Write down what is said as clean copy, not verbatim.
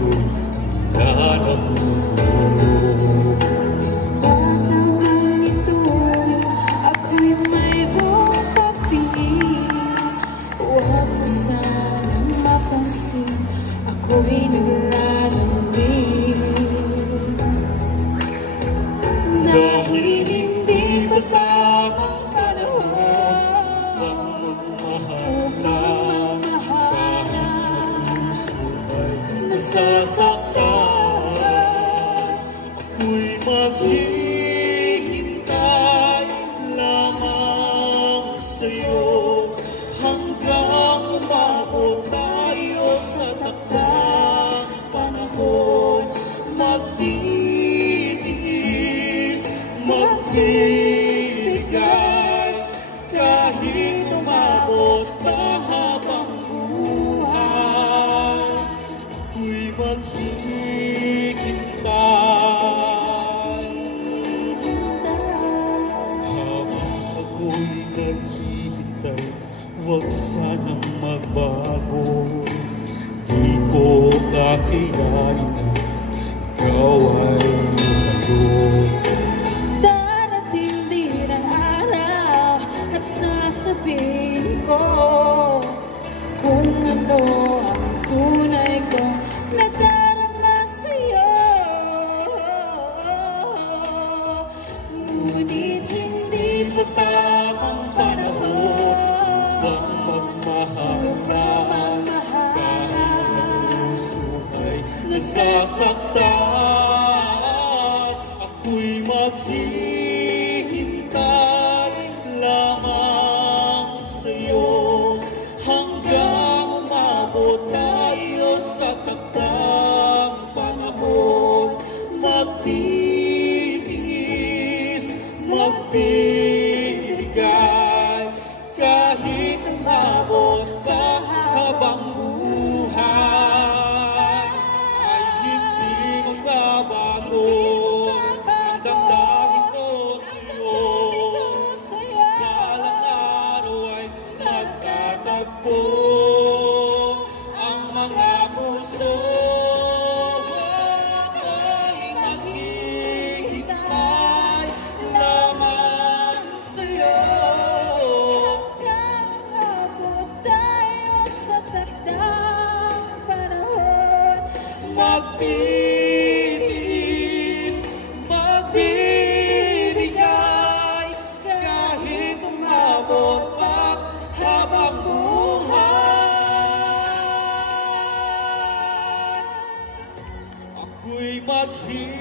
Hinahanap mo. Panahon ito, ako'y mayroong pag-ibig. Huwag mo sanang mapansin, ako'y naglalambing. Dahil hindi pa tamang panahon Ang magmahal na kahit puso ay nasasaktan. Ako'y maghihintay lamang sa'yo hanggang umabot tayo sa takdang panahon. Magtitiis, magbibigay kahit umabot pa habang buhay. Ako'y maghihintay. Habang ako'y naghihintay, huwag sanang magbago. Di ko kakayanin na ikaw ay lumayo. Darating din ang araw at sasabihin ko kung ano ang tunay kong nadarama sa'yo. Ngunit hindi pa tamang panahon Ang magmahal na kahit ang puso ay nasasaktan. Ako'y maghihintay lamang sa'yo hanggang umabot tayo sa takdang panahon. Magtitiis, magbibigay kahit umabot pa habang buhay ay hindi magbabago. Ang damdamin ko sa'yo, balang araw ay magkatagpo. Ang mga puso ay naghihintay lamang sa'yo. hanggang abot tayo sa takdang panahon. Magtitiis, magbibigay kahit umabot pa habang buhay. Ako'y maghihintay